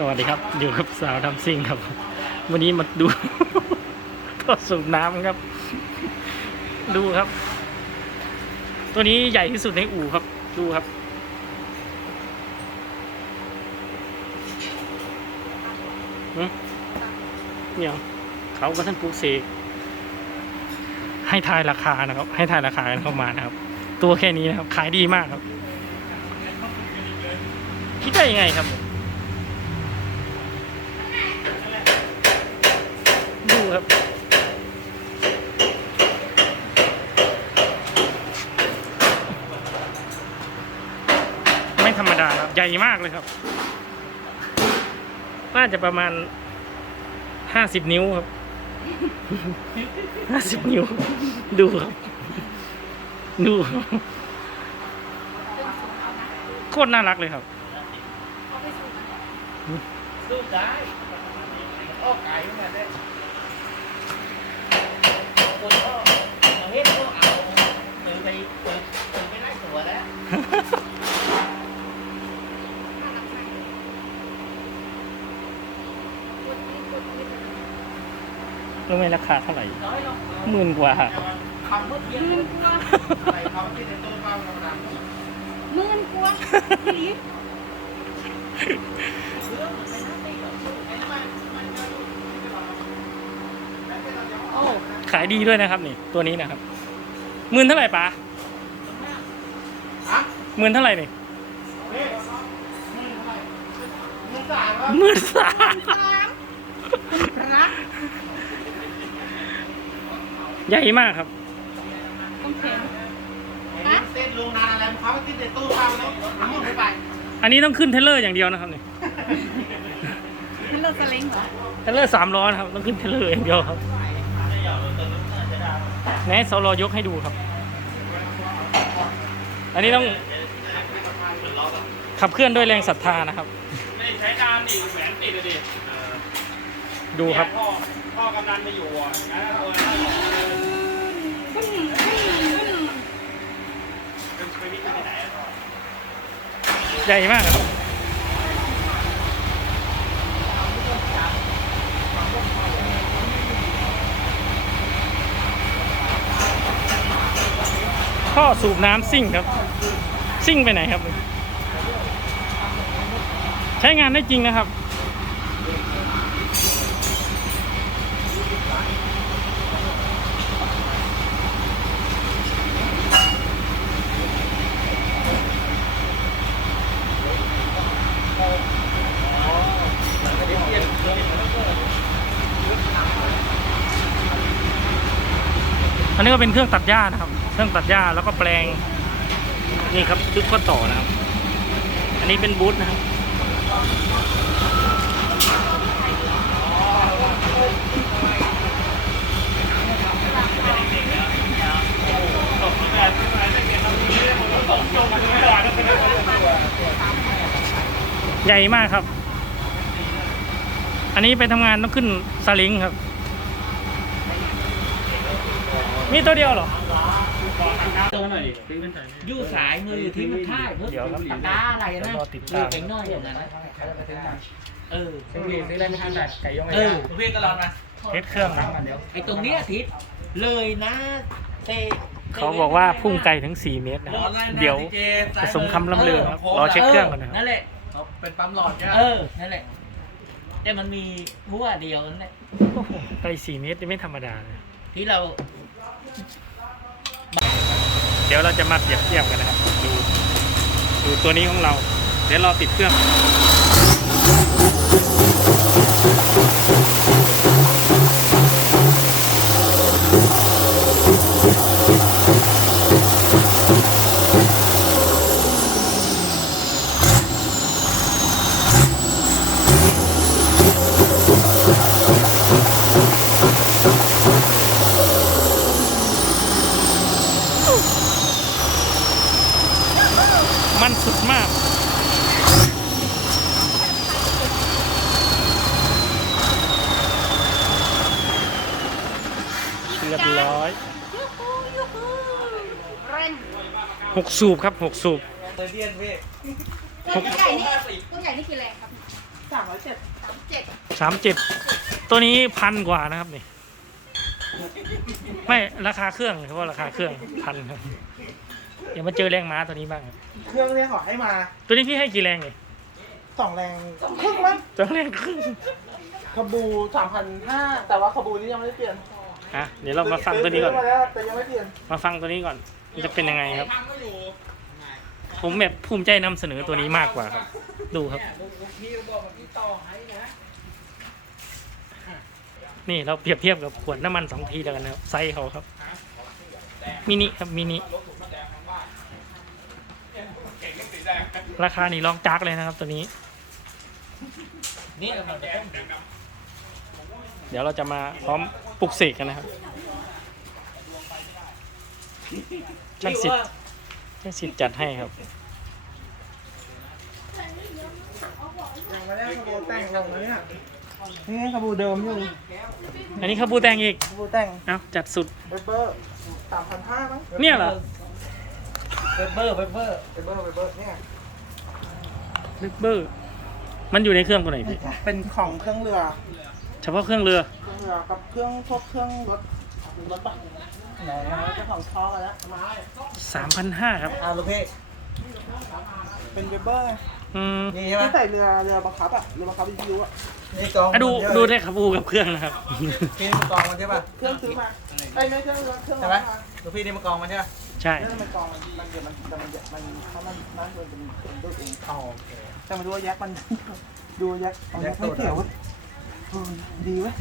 สวัสดีครับ อยู่กับสาวทำซิ่งครับ วันนี้มาดู ท่อสูบน้ำครับ ดูครับ ตัวนี้ใหญ่ที่สุดในอู่ครับ ดูครับ เนี่ยเขาก็ท่านปลูกเสกให้ทายราคานะครับ ให้ทายราคากันเข้ามานะครับ ตัวแค่นี้นะครับ ขายดีมากครับ คิดได้ยังไงครับ ดูครับ ไม่ธรรมดาครับ ให ญ่มากเลยครับ น่าจะประมาณห้าสิบนิ้วครับห้าสิบนิ้ว ดูครับ ดู โคตรน่ารักเลยครับรูปได้อ้อไก่มาได้คนก็มาเฮ็ดก็เอาตือไปตือตือไปได้ตัวแล้ว รู้ไหมราคาเท่าไหร่น้อยลงหมื่นกว่าคำพูดเพี้ยนใส่คำที่ในตัวเบาเราดังหมื่นกว่าอีหลีเรื่องมันไม่น่าตีหรอกไอ้นั่นมันมันจะรู้ไม่หรอกแล้วที่เราจะโอ้ขายดีด้วยนะครับนี่ตัวนี้นะครับหมื่นเท่าไหร่ปะฮะหมื่นเท่าไหร่นี่นี่มึงอะไรมึงจ่ายว่าหมื่นสาม สามพระ ใหญ่มากครับ ต้องแข็งเต้นโรงงานอะไรมันเขาไปติดในตู้เบาเนาะน้ำมันไปอันนี้ต้องขึ้นเทรลเลอร์อย่างเดียวนะครับนี่มันเลิกสเล้งเหรอเทรลเลอร์สามล้อนะครับต้องขึ้นเทรลเลอร์อย่างเดียวครับแน่โซโลยกให้ดูครับ อันนี้ต้องขับเคลื่อนด้วยแรงศรัทธานะครับไม่ใช้ดามดิแหวนติดเลยดิดูครับพ่อพ่อกำนันมาอยู่อะนะตัวนั้นไปวิ่งไปไหนอะ ใหญ่มากครับท่อสูบน้ำซิ่งครับ ซิ่งไปไหนครับ ใช้งานได้จริงนะครับ อันนี้ก็เป็นเครื่องตัดหญ้านะครับ เครื่องตัดหญ้าแล้วก็แปลง นี่ครับชุดข้อต่อนะครับ อันนี้เป็นบูธนะครับใหญ่มากครับ อันนี้ไปทำงานต้องขึ้นสลิงครับ มีตัวเดียวเหรอตัวหน่อยดิซื้อเป็นไหนยู่สายมือที่มันท่ายเพิ่มเดี๋ยวครับตาอะไรนะเดี๋ยวรอติดเลืตาอมกน้อยอย่างนั้นนะเออซื้อซื้อได้ไม่ทันแต่ไก่ย่องเออเรียกตลอดมาเทสเครื่องนะ ไอ้ตรงเนี้ยทิศเลยนะเตเขาบอกว่าพุ่งไกลถึง 4 เมตรนะครับ เดี๋ยวจะสมคำล่ำลือนะครับรอเช็คเครื่องกันนะครับ นั่นแหละเป็นปั๊มหลอดใช่ไหมเออ นั่นแหละ แต่มันมีหัวเดียวนั่นแหละ โอ้โหไกล4 เมตรนี่ไม่ธรรมดาเลยที่เรา เดี๋ยวเราจะมาเปรียบเทียบกันนะครับ ดู ดูตัวนี้ของเรา เดี๋ยวรอติดเครื่อง มันสุดมาก เรียบร้อยยูฮูยูฮูแรงหกสูบครับหกสูบเตอร์เดียนเว้ยตัวใหญ่นี่ตัวใหญ่นี่กี่แรงครับสามร้อยเจ็ดสามเจ็ดสามเจ็ดตัวนี้พันกว่านะครับนี่ไม่ราคาเครื่องเพราะว่าราคาเครื่องพันครับ เดี๋ยวมาเจอแรงม้าตัวนี้บ้างครับเครื่องเนี่ยขอให้มาตัวนี้พี่ให้กี่แรงเนี่ยสองแรงครึ่งมั้งตัวแรงครึ่งขบูสามพันห้าแต่ว่าขบูนี่ยังไม่ได้เปลี่ยนอะเดี๋ยวเรามาฟังตัวนี้ก่อน ซื้มาแล้วแต่ยังไม่เปลี่ยนมาฟังตัวนี้ก่อนมันจะเป็นยังไงครับ ผมแบบภูมิใจนำเสนอตัวนี้มากกว่าครับ ดูครับนี่เราเปรียบเทียบกับขวดน้ำมันสองทีแล้วกันนะครับไซส์เขาครับมินิครับมินิ ราคานี่ลองจักเลยนะครับตัวนี้ นี่มันจะต้องเดี๋ยวเราจะมาพร้อมปลุกเสกกันนะครับช่างสิทธิ์ช่างสิทธิ์จัดให้ครับยังไม่ได้ขบูแต่งลงเลยเนี่ยนี่ขบูเดิมอยู่อันนี้ครับบูแตงอีกขบูแต่งเอ้าจัดสุดเวเบอร์สามพันห้ามั้งเนี่ยเหรอเวเบอร์เวเบอร์เวเบอร์เวเบอร์เนี่ย ลิเบอร์มันอยู่ในเครื่องตัวไหนพี่เป็นของเครื่องเรือเฉพาะเครื่องเรือเครื่องเรือกับเครื่องพวกเครื่องรถรถปะไหนนะเจ้าของท้อกันแล้วมา3,500ครับอ่าลูกพี่เป็นเวเบอร์ไงอืมนี่ใช่ไหมที่ใส่เรือเรือบังคับอะเรือบังคับวิทยุอะนี่กองอะดูดูได้ครับบูกับเครื่องนะครับพี่นี่มันกองมันใช่ป่ะเครื่องซื้อมาไอ้ยไม่เครื่องเรือเครื่องใช่ไหมมาลูกพี่นี่มันกองมันใช่ป่ะ ใช่เรื่องมันกองมันมันเดี๋ยวมันมันมันถ้ามันนั่นมันเป็นเป็นด้วยเองอ๋อโอเค แต่มาดูว่าแยกษ์มัน ดูว่าแยกเอาแยกไม่เกี่ยวเว้ยเออดีเว้ย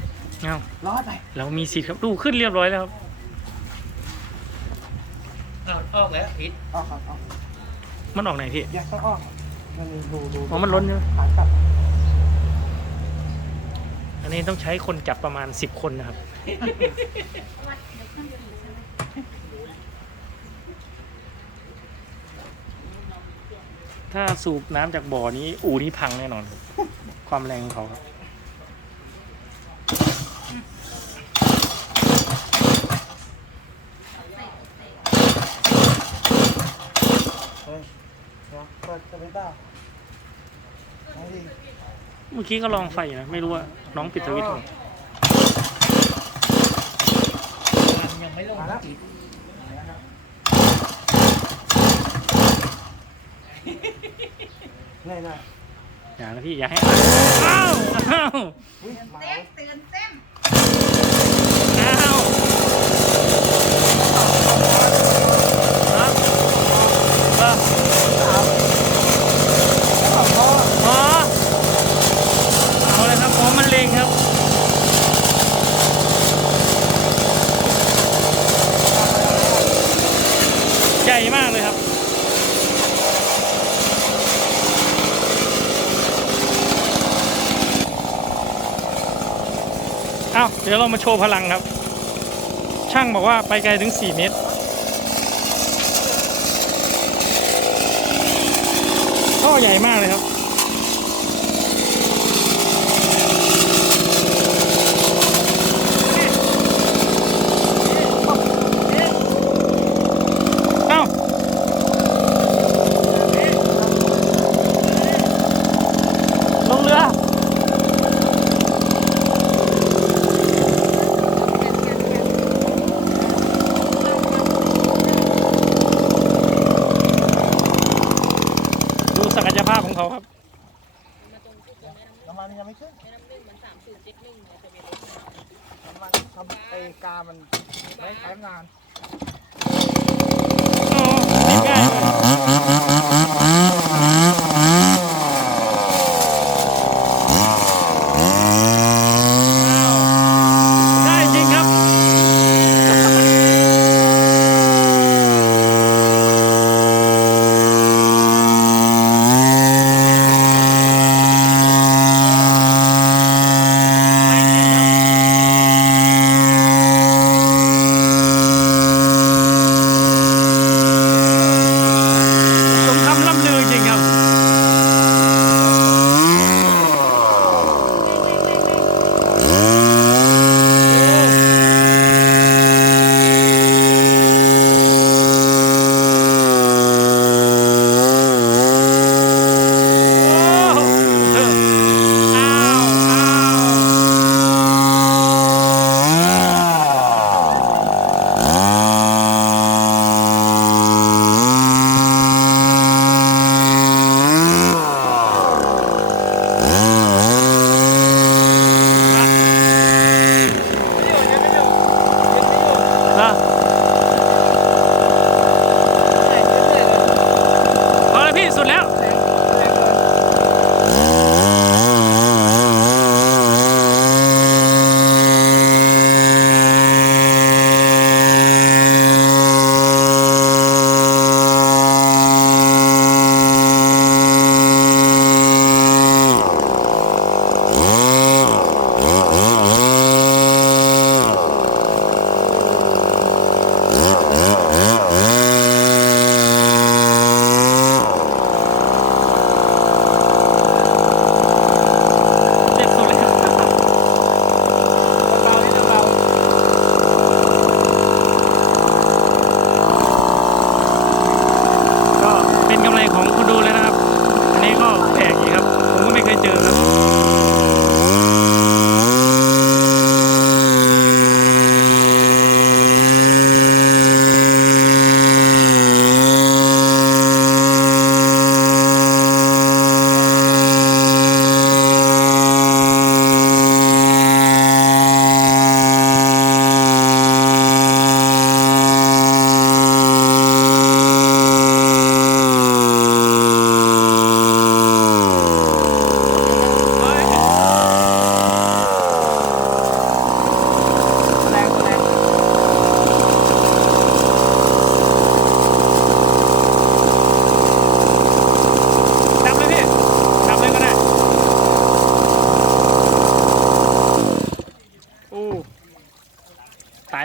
เอ้า รอดไปเรามีสิทธิ์ครับ ดูขึ้นเรียบร้อยแล้วครับ อ้าวออกแล้วอิดออกครับออกมันออกไหนพี่แยกษ์ต้องออกมันดูดูอ๋อมันล้นใช่ไหม ขากลับอันนี้ต้องใช้คนจับประมาณ 10 คนนะครับ ถ้าสูบน้ำจากบ่อนี้ อู่นี้พังแน่นอนครับความแรงของเขาครับเมื่อกี้ก็ลองไฟนะ ไม่รู้ว่า น้องปิดสวิตช์หรือยังไม่ลง มาแล้วนี่นะอย่านะพี่อย่าให้อ้าวอ้าวอุ้ยมาเต้นตื่นเต้น อ้าวฮะว่าอ๋อเอาเลยครับพร้อมมันเลงครับ ใหญ่มากเลยครับ เดี๋ยวเรามาโชว์พลังครับ ช่างบอกว่าไปไกลถึง 4 เมตรท่อใหญ่มากเลยครับ เอ้า ลงเรือ ดูศักยภาพของเขาครับน้ำมันยังไม่ขึ้นน้ำมันทำไอ้กามันไม่ใช้งาน อ๋อติดง่ายเลย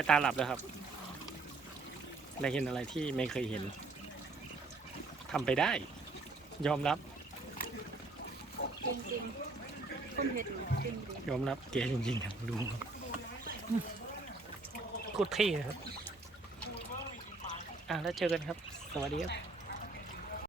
ายตาหลับแล้วครับ ได้เห็นอะไรที่ไม่เคยเห็นทำไปได้ ยอมรับ จริงจริงคนเห็ดจริงจริงยอมรับเก๋จริงๆครับดูครับโคตรเท่ครับ อะแล้วเจอกันครับ สวัสดีครับ